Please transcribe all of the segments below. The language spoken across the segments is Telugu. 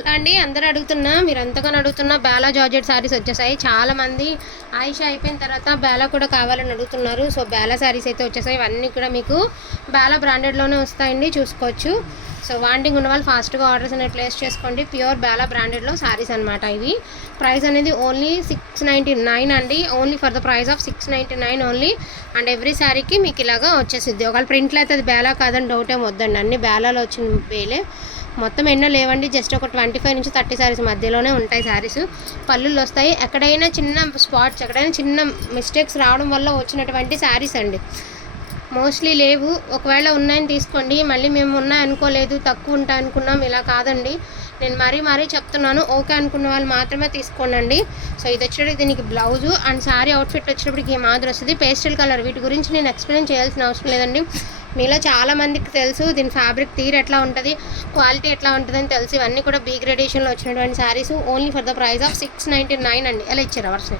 అలా అండి అందరూ అడుగుతున్నా, మీరు ఎంతగానో అడుగుతున్నా బేలా జార్జెట్ శారీస్ వచ్చేసాయి. చాలామంది ఆయిషా అయిపోయిన తర్వాత బేలా కూడా కావాలని అడుగుతున్నారు. సో బేలా శారీస్ అయితే వచ్చేసాయి. ఇవన్నీ కూడా మీకు బేలా బ్రాండెడ్లోనే వస్తాయండి, చూసుకోవచ్చు. సో వాంటింగ్ ఉన్న వాళ్ళు ఫాస్ట్గా ఆర్డర్స్ అనేది ప్లేస్ చేసుకోండి. ప్యూర్ బేలా బ్రాండెడ్లో శారీస్ అనమాట ఇవి. ప్రైస్ అనేది ఓన్లీ 699 అండి. Only for the price of 699 only. And every శారీకి మీకు ఇలాగా వచ్చేసిద్ది. ఒకవేళ ప్రింట్లో అయితే అది బేలా కాదని డౌట్ ఏమి వద్దండి, అన్ని బేలాలో వచ్చిన బేలే. మొత్తం ఎన్నో లేవండి, జస్ట్ ఒక 25 నుంచి 30 శారీస్ మధ్యలోనే ఉంటాయి శారీస్. పళ్ళులు వస్తాయి. ఎక్కడైనా చిన్న స్పాట్స్, ఎక్కడైనా చిన్న మిస్టేక్స్ రావడం వల్ల వచ్చినటువంటి శారీస్ అండి, మోస్ట్లీ లేవు. ఒకవేళ ఉన్నాయని తీసుకోండి. మళ్ళీ మేము ఉన్నాయి అనుకోలేదు, తక్కువ ఉంటాయి అనుకున్నాం, ఇలా కాదండి. నేను మరీ చెప్తున్నాను. ఓకే అనుకున్న వాళ్ళు మాత్రమే తీసుకోండి. సో ఇది వచ్చేటప్పుడు దీనికి బ్లౌజు అండ్ శారీ అవుట్ఫిట్ వచ్చేటప్పటికి ఈ మాదిరి వస్తుంది. Pastel colour. వీటి గురించి నేను ఎక్స్ప్లెయిన్ చేయాల్సిన అవసరం లేదండి. మీలో చాలామందికి తెలుసు దీని ఫ్యాబ్రిక్ తీరు ఎట్లా ఉంటుంది, క్వాలిటీ ఎట్లా ఉంటుందని తెలుసు. ఇవన్నీ కూడా బీ గ్రేడేషన్లో వచ్చినటువంటి saris. Only for the price of 699 అండి. ఎలా ఇచ్చారు అవర్స్ని.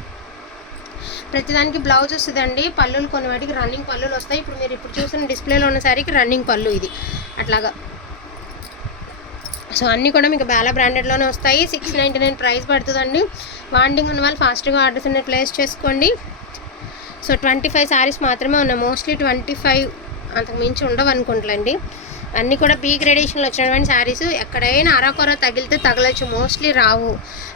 ప్రతిదానికి బ్లౌజ్ వస్తుందండి. పళ్ళులు కొన్ని వాటికి రన్నింగ్ పళ్ళులు వస్తాయి. ఇప్పుడు మీరు చూసిన డిస్ప్లేలో ఉన్న శారీకి రన్నింగ్ పళ్ళు ఇది అట్లాగా. సో అన్నీ కూడా మీకు బేలా బ్రాండెడ్లోనే వస్తాయి. 699 ప్రైస్ పడుతుందండి. వాంటింగ్ ఉన్న వాళ్ళు ఫాస్ట్గా ఆర్డర్స్ అనేది ప్లేస్ చేసుకోండి. సో 25 శారీస్ మాత్రమే ఉన్నాయి. మోస్ట్లీ 25 అంతకు మించి ఉండవు అనుకుంటాండి. అన్నీ కూడా బీ గ్రేడేషన్లో వచ్చినటువంటి శారీస్. ఎక్కడైనా అరాకొర తగిలితే తగలచ్చు, మోస్ట్లీ రావు.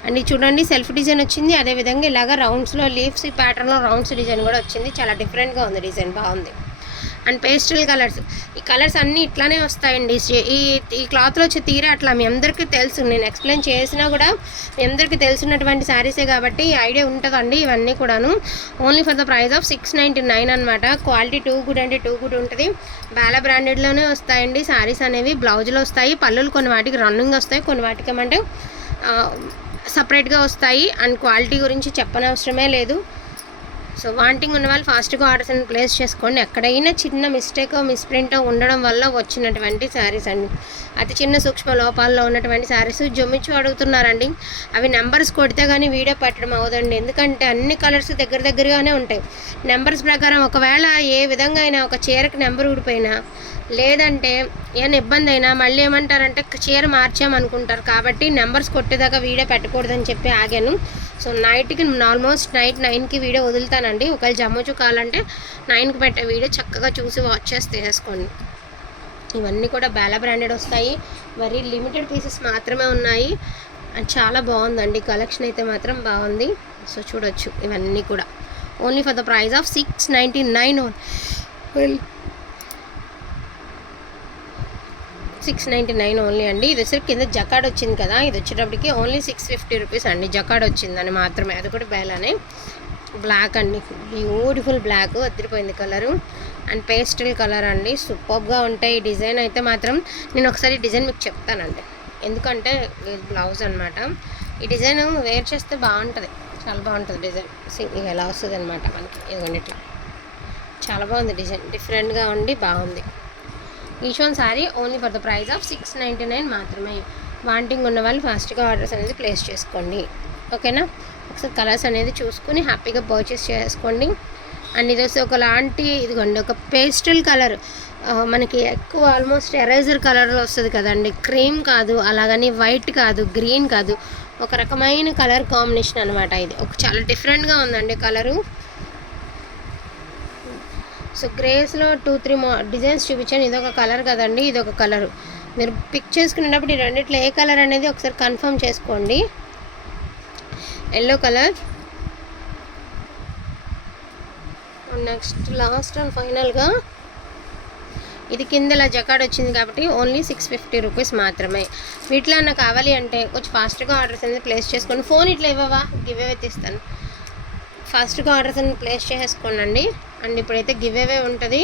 అండ్ చూడండి సెల్ఫ్ డిజైన్ వచ్చింది. అదేవిధంగా ఇలాగ రౌండ్స్లో లీవ్స్ ప్యాటర్న్లో రౌండ్స్ డిజైన్ కూడా వచ్చింది. చాలా డిఫరెంట్గా ఉంది డిజైన్, బాగుంది. And pastel colours. ఈ కలర్స్ అన్నీ ఇట్లానే వస్తాయండి. ఈ క్లాత్లో వచ్చే తీరే అట్లా మీ అందరికీ తెలుసు. నేను ఎక్స్ప్లెయిన్ చేసినా కూడా మీ అందరికీ తెలిసినటువంటి శారీసే కాబట్టి ఐడియా ఉంటుందండి. ఇవన్నీ కూడాను only for the price of 699 అనమాట. క్వాలిటీ టూ గుడ్ అంటే టూ గుడ్ ఉంటుంది. బేలా బ్రాండెడ్లోనే వస్తాయండి శారీస్ అనేవి. బ్లౌజులు వస్తాయి. పళ్ళులు కొన్ని వాటికి రన్నింగ్ వస్తాయి, కొన్ని వాటికి ఏమంటే సపరేట్గా వస్తాయి. అండ్ క్వాలిటీ గురించి చెప్పనవసరమే లేదు. సో వాంటింగ్ ఉన్న వాళ్ళు ఫాస్ట్గా ఆర్డర్స్ అని ప్లేస్ చేసుకోండి. ఎక్కడైనా చిన్న మిస్టేక్ మిస్ప్రింట్ ఉండడం వల్ల వచ్చినటువంటి శారీస్ అండి. అతి చిన్న సూక్ష్మ లోపాల్లో ఉన్నటువంటి శారీస్ జొమ్మిచ్చు అడుగుతున్నారండి. అవి నెంబర్స్ కొడితే కానీ వీడియో పెట్టడం అవ్వదండి. ఎందుకంటే అన్ని కలర్స్ దగ్గరగానే ఉంటాయి. నెంబర్స్ ప్రకారం ఒకవేళ ఏ విధంగా అయినా ఒక చీరకి నెంబర్ ఊడిపోయినా, లేదంటే ఏమైనా ఇబ్బంది అయినా మళ్ళీ ఏమంటారంటే చీర మార్చామనుకుంటారు. కాబట్టి నెంబర్స్ కొట్టేదాకా వీడియో పెట్టకూడదని చెప్పి ఆగాను. సో నైట్కి ఆల్మోస్ట్ నైట్ 9కి వీడియో వదులుతానండి. ఒకవేళ జమ్మొచ్చు కావాలంటే 9కి పెట్టే వీడియో చక్కగా చూసి వాచ్ చేసి తీసేసుకోండి. ఇవన్నీ కూడా బేలా బ్రాండెడ్ వస్తాయి. వెరీ లిమిటెడ్ పీసెస్ మాత్రమే ఉన్నాయి. అండ్ చాలా బాగుందండి కలెక్షన్ అయితే మాత్రం బాగుంది. సో చూడొచ్చు ఇవన్నీ కూడా only for the price of 699 699 only అండి. ఇది వచ్చి కింద జకాడ్ వచ్చింది కదా, ఇది వచ్చేటప్పటికి ఓన్లీ 650 రూపీస్ అండి. జకాడ్ వచ్చిందని మాత్రమే, అది కూడా బేలానే. బ్లాక్ అండి, బ్యూటిఫుల్ బ్లాక్, అదిరిపోయింది కలరు. అండ్ పేస్టల్ కలర్ అండి, సూపర్గా ఉంటాయి. ఈ డిజైన్ అయితే మాత్రం నేను ఒకసారి డిజైన్ మీకు చెప్తానండి, ఎందుకంటే బ్లౌజ్ అనమాట. ఈ డిజైన్ వేర్ చేస్తే బాగుంటుంది, చాలా బాగుంటుంది డిజైన్. ఇక ఎలా వస్తుంది అనమాట మనకి, ఇదిగోండి ఇట్లా చాలా బాగుంది డిజైన్, డిఫరెంట్గా ఉండి బాగుంది. Each one sari only for the price of 699 మాత్రమే. వాంటింగ్ ఉన్న వాళ్ళు ఫాస్ట్గా ఆర్డర్స్ అనేది ప్లేస్ చేసుకోండి. ఓకేనా, ఒకసారి కలర్స్ అనేది చూసుకుని హ్యాపీగా పర్చేస్ చేసుకోండి. అండ్ ఇది వచ్చి ఒకలాంటి, ఇదిగోండి ఒక పేస్టల్ కలర్, మనకి ఎక్కువ ఆల్మోస్ట్ ఎరేజర్ కలర్లో వస్తుంది కదండి. క్రీమ్ కాదు, అలాగని వైట్ కాదు, గ్రీన్ కాదు, ఒక రకమైన కలర్ కాంబినేషన్ అనమాట. ఇది ఒక చాలా డిఫరెంట్గా ఉందండి కలరు. సో గ్రేస్లో 2-3 డిజైన్స్ చూపించాను. ఇదొక కలర్ కదండి, ఇదొక కలరు. మీరు పిక్ చేసుకునేటప్పుడు ఈ రెండిట్లో ఏ కలర్ అనేది ఒకసారి కన్ఫర్మ్ చేసుకోండి. Yellow colour. Next last and ఫైనల్గా ఇది కింద ఇలా జకాడ్ వచ్చింది కాబట్టి ఓన్లీ 650 రూపీస్ మాత్రమే. వీటిలో నాకు కావాలి అంటే కొంచెం ఫాస్ట్గా ఆర్డర్స్ అనేది ప్లేస్ చేసుకోండి. ఫోన్ ఇట్లా ఇవ్వవా, గివ్ అవే తీస్తాను. ఫాస్ట్గా ఆర్డర్స్ అనేది ప్లేస్ చేసుకోండి. అండ్ ఇప్పుడైతే గివ్ అవే ఉంటుంది.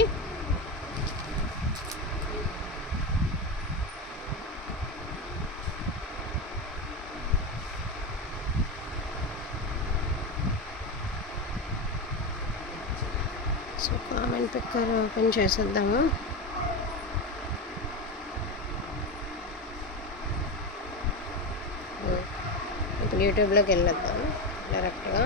సో కామెంట్ పిక్కర్ ఓపెన్ చేసేద్దాము. ఇప్పుడు యూట్యూబ్లోకి వెళ్ళొద్దాము డైరెక్ట్గా.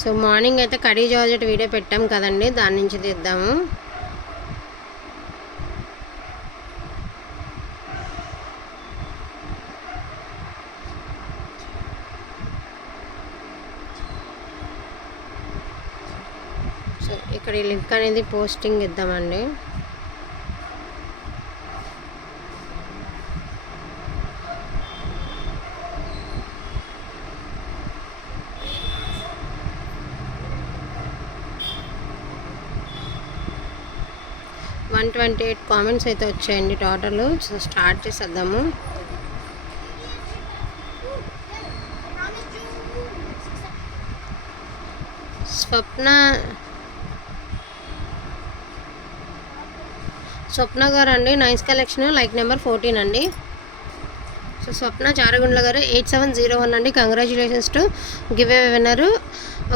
సో మార్నింగ్ అయితే కడీ జార్జెట్ వీడియో పెట్టాం కదండి, దాని నుంచి తీద్దాము. సో ఇక్కడ ఈ లింక్ అనేది పోస్టింగ్ ఇద్దామండి. వన్ 128 కామెంట్స్ అయితే వచ్చాయండి టోటల్. సో స్టార్ట్ చేసేద్దాము. స్వప్న గారు అండి, నైస్ కలెక్షన్, లైక్ నెంబర్ 14 అండి. సో స్వప్న చారగుండ్ల గారు 8701 అండి. కంగ్రాచులేషన్స్ టు గివ్ అవే విన్నరు.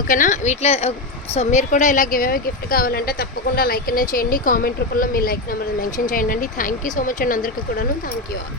ఓకేనా? వీటిలో సో మీరు కూడా ఇలా గివ్ అవే గిఫ్ట్ కావాలంటే తప్పకుండా లైక్ అనేది చేయండి. కామెంట్ రూపంలో మీ లైక్ నెంబర్ మెన్షన్ చేయండి. థ్యాంక్ యూ సో మచ్ అండి అందరికీ కూడాను. Thank you all.